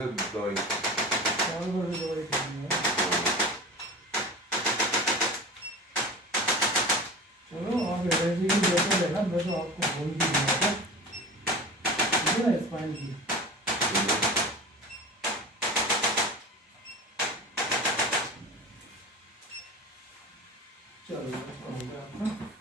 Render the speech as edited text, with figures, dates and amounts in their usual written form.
दवाई। साल भर की दवाई खानी है। चलो आप एलर्जी की बेटर है ना, मैं तो आपको बोल भी दिया था, ठीक है ना, स्पाइन की। चलो आपका